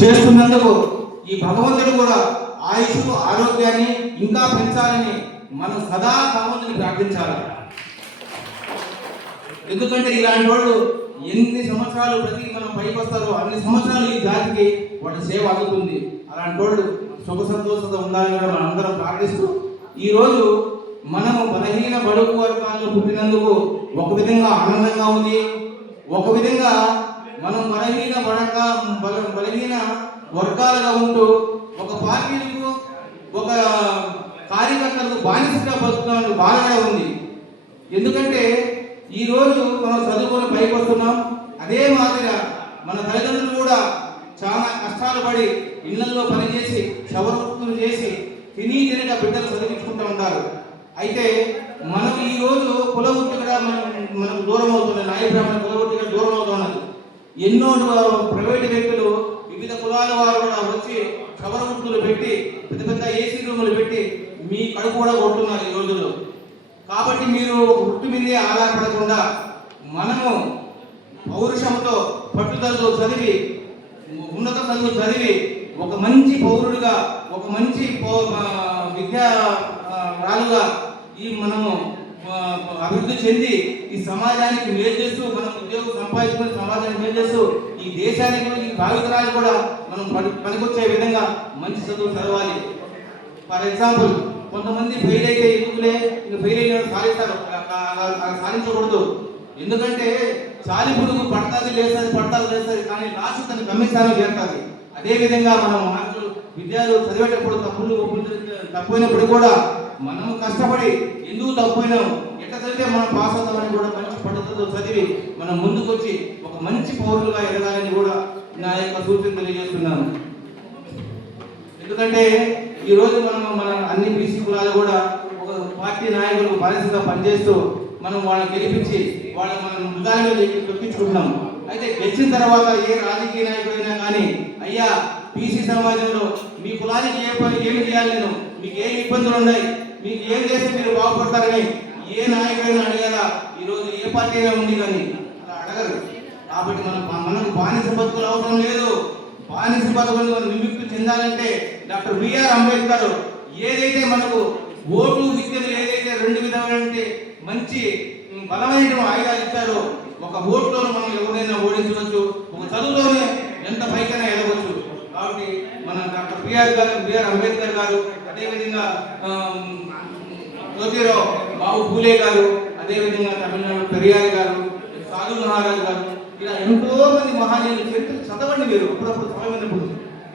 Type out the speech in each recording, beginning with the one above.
చేస్తున్నందుకు ఈ భగవంతుడు కూడా ఆయుష్ ఆరోగ్యాన్ని ఇంకా పెంచాలని మనం సదా భగవంతుని ప్రార్థించాలి. ఎందుకంటే ఇలాంటి వాళ్ళు ఎన్ని సంవత్సరాలు ప్రతి మనం పైకి వస్తారో అన్ని సంవత్సరాలు ఈ జాతికి వాటి సేవ అందుతుంది. అలాంటి వాళ్ళు సుఖ సంతోషత ఉండాలని కూడా మనం అందరం ప్రార్థిస్తూ ఈరోజు మనము బలహీన బడుగు వర్గాల్లో పుట్టినందుకు ఒక విధంగా ఆనందంగా ఉంది. ఒక విధంగా మనం బలహీన వర్గాలుగా ఉంటూ ఒక పార్టీలకు ఒక కార్యకర్తలకు బానిసగా బతుకుతున్న బాధగా ఉంది. ఎందుకంటే ఈరోజు మనం చదువుకొని పైకి వస్తున్నాం. అదే మాదిరిగా మన తల్లిదండ్రులు కూడా చాలా కష్టాలు పడి ఇళ్లలో పనిచేసి శవవృత్తులు చేసి తిని తినక బిడ్డలు చదివించుకుంటూ ఉంటారు. అయితే మనం ఈరోజు కులవృత్తిగా మనకు దూరం అవుతుంది. నాయ బ్రాహ్మణ కులవృత్తిగా దూరం అవుతున్నది. ఎన్నో ప్రైవేటు వ్యక్తులు వివిధ కులాల వారు కూడా వచ్చి శవవృత్తులు పెట్టి పెద్ద పెద్ద ఏసీ రూములు పెట్టి మీ కడుపు కూడా కొడుతున్నారు ఈ రోజుల్లో. కాబట్టి మీరు ఒక వృత్తి మీదే ఆధారపడకుండా మనము పౌరుషంతో పట్టుదలతో చదివి ఉన్నత చదువు చదివి ఒక మంచి పౌరుడిగా ఒక మంచి విద్యారాలుగా ఈ మనము అభివృద్ధి చెంది ఈ సమాజానికి మేలు చేస్తూ మనం ఉద్యోగం సంపాదించుకుని సమాజానికి మేలు చేస్తూ ఈ దేశానికి ఈ భావితరాలు కూడా మనం పనికొచ్చే విధంగా మంచి చదువు చదవాలి. ఫర్ ఎగ్జాంపుల్ కొంతమంది ఫెయిల్ అయితే ఎందుకులే ఇంకా ఫెయిల్ అయిన సాధిస్తారు, సాధించకూడదు. ఎందుకంటే చాలి పురుగు పడతాది లేస్తుంది కానీ లాస్ట్ తన గమ్యస్థానం చేస్తుంది. అదేవిధంగా మనం మార్కులు విద్యార్థులు చదివేటప్పుడు తప్పైనప్పుడు కూడా మనం కష్టపడి ఎందుకు తప్పైనాం ఎట్లా చదివితే మనం పాస్ అవుతామని కూడా మంచి పద్ధతితో చదివి మనం ముందుకు వచ్చి ఒక మంచి పౌరులుగా ఎదగాలని కూడా నా యొక్క సూచన తెలియజేస్తున్నాను. ఎందుకంటే ఈరోజు మన అన్ని బీసీ కులాలు కూడా ఒక పార్టీ నాయకులకు బాధ్యతగా పనిచేస్తూ మనం వాళ్ళని గెలిపించి మనం మృగాల మీద తొక్కించుకుంటున్నాం. అయితే గెలిచిన తర్వాత ఏ రాజకీయ నాయకుడైనా కానీ అయ్యా బీసీ సమాజంలో మీ కులానికి ఏమి చేయాలి, నేను మీకు ఏమి ఇబ్బందులు ఉన్నాయి, మీకు ఏం చేస్తే మీరు బాగుపడతారని ఏ నాయకుడైనా అడిగారా? ఈరోజు ఏ పార్టీ అయినా ఉంది కానీ అలా అడగరు. కాబట్టి మనకు బానిస బతుకులు అవసరం లేదు. బానిస బతుకులు విముక్తి చెందాలంటే డాక్టర్ బిఆర్ అంబేద్కర్ ఏదైతే మనకు ఓటు విద్యను ఏదైతే రెండు విధాలంటే మంచి బలమైన ఆయుధాలు ఇచ్చారో ఒక ఓటులోనే మనం ఎవరైనా ఓడించవచ్చు, ఒక చదువులోనే ఎంత పైకైనా ఎదగవచ్చు. కాబట్టి మన డాక్టర్ బిఆర్ అంబేద్కర్ గారు, అదేవిధంగా జ్యోతిరావు బాబు పూలే గారు, అదేవిధంగా తమిళనాడు పెరియార్ గారు, సాధు మహారాజ్ గారు, ఇలా ఎంతో మంది మహానీయులు చరిత్ర చదవండి మీరు అప్పుడప్పుడు సమయమైనప్పుడు.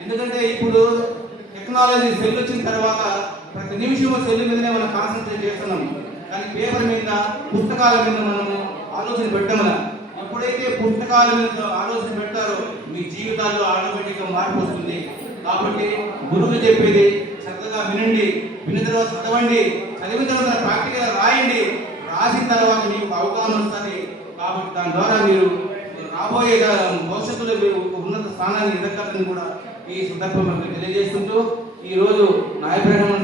ఎందుకంటే ఇప్పుడు టెక్నాలజీ సెల్ వచ్చిన తర్వాత ప్రతి నిమిషం సెల్ మీదనే మనం కాన్సన్ట్రేట్ చేస్తున్నాం. కానీ పేపర్ మీద పుస్తకాల మీద మనము ఆలోచన పెట్టమన. ఎప్పుడైతే పుస్తకాల మీద ఆలోచన పెడతారో మీ జీవితాల్లో ఆటోమేటిక్గా మార్పు వస్తుంది. కాబట్టి గురువులు చెప్పేది చక్కగా వినండి, విన్న తర్వాత చదవండి, చదివిన తర్వాత ప్రాక్టికల్ రాయండి, రాసిన తర్వాత మీకు అవగాహన వస్తుంది. కాబట్టి దాని ద్వారా మీరు రాబోయే భవిష్యత్తులో మీరు ఉన్నత స్థానాన్ని ఎదగాలని కూడా ఈ సందర్భంలో తెలియజేస్తుంటూ ఈరోజు నాయ బ్రాహ్మణ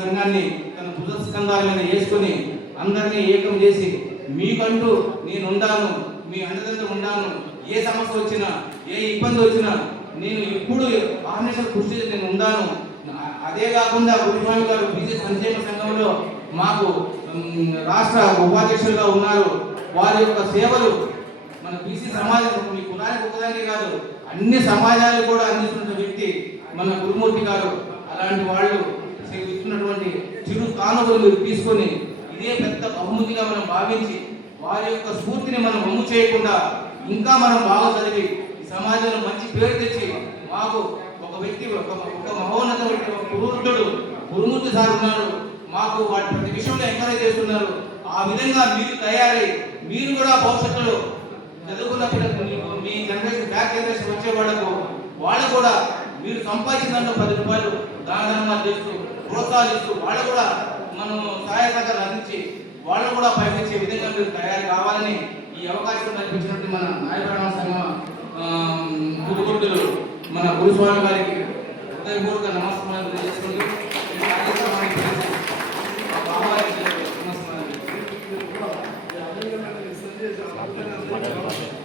సంఘాన్ని తన భుజస్కంధాల మీద వేసుకొని అందరినీ ఏకం చేసి మీకంటూ నేను ఉండాను, మీ అండదండ ఉండాను, ఏ సమస్య వచ్చినా ఏ ఇబ్బంది వచ్చినా నేను ఎప్పుడు ఆహ్నేశ్వర కృషి నేను ఉండాను. అదే కాకుండా గురుస్వామి గారు బీసీ సంక్షేమ సంఘంలో మాకు రాష్ట్ర ఉపాధ్యక్షులుగా ఉన్నారు. వారి యొక్క సేవలు మన బీసీ సమాజం మీ కులానికి ఒకదానికి కాదు అన్ని సమాజాలు కూడా అందిస్తున్న వ్యక్తి మన గురుమూర్తి గారు. అలాంటి వాళ్ళు ఇస్తున్నటువంటి చిరు కానుకలు మీరు తీసుకొని ఇదే పెద్ద బహుమతిగా మనం భావించి వారి యొక్క స్ఫూర్తిని మనం వమ్ము చేయకుండా ఇంకా మనం బాగా చదివి ఈ సమాజంలో మంచి పేరు తెచ్చి మాకు ఒక వ్యక్తి ఒక మహోన్నత పురువృద్ధుడు గురుమూర్తి సార్ ఉన్నారు. మాకు వాటి ప్రతి విషయంలో ఎంకరేజ్ చేస్తున్నారు. ఆ విధంగా మీరు తయారై మీరు కూడా భవిష్యత్తులో చదువుకున్న మీ జనరేషన్ బ్యాక్ జనరేషన్ వచ్చే వాళ్ళు కూడా మీరు సంపాదించిన దాంట్లో 10 రూపాయలు దానాలు చేస్తూ ప్రోత్సహిస్తూ వాళ్ళు కూడా మనం సహాయ సహకారాలు అందించి వాళ్ళు కూడా పైకొచ్చే విధంగా మీరు తయారు కావాలని ఈ అవకాశం కల్పించినట్టు మన నాయ బ్రాహ్మణ సంఘం పుదుగుర్తులు మన గురుస్వామి గారికి హృదయపూర్వక నమస్కారాలు తెలియజేసుకుంటూ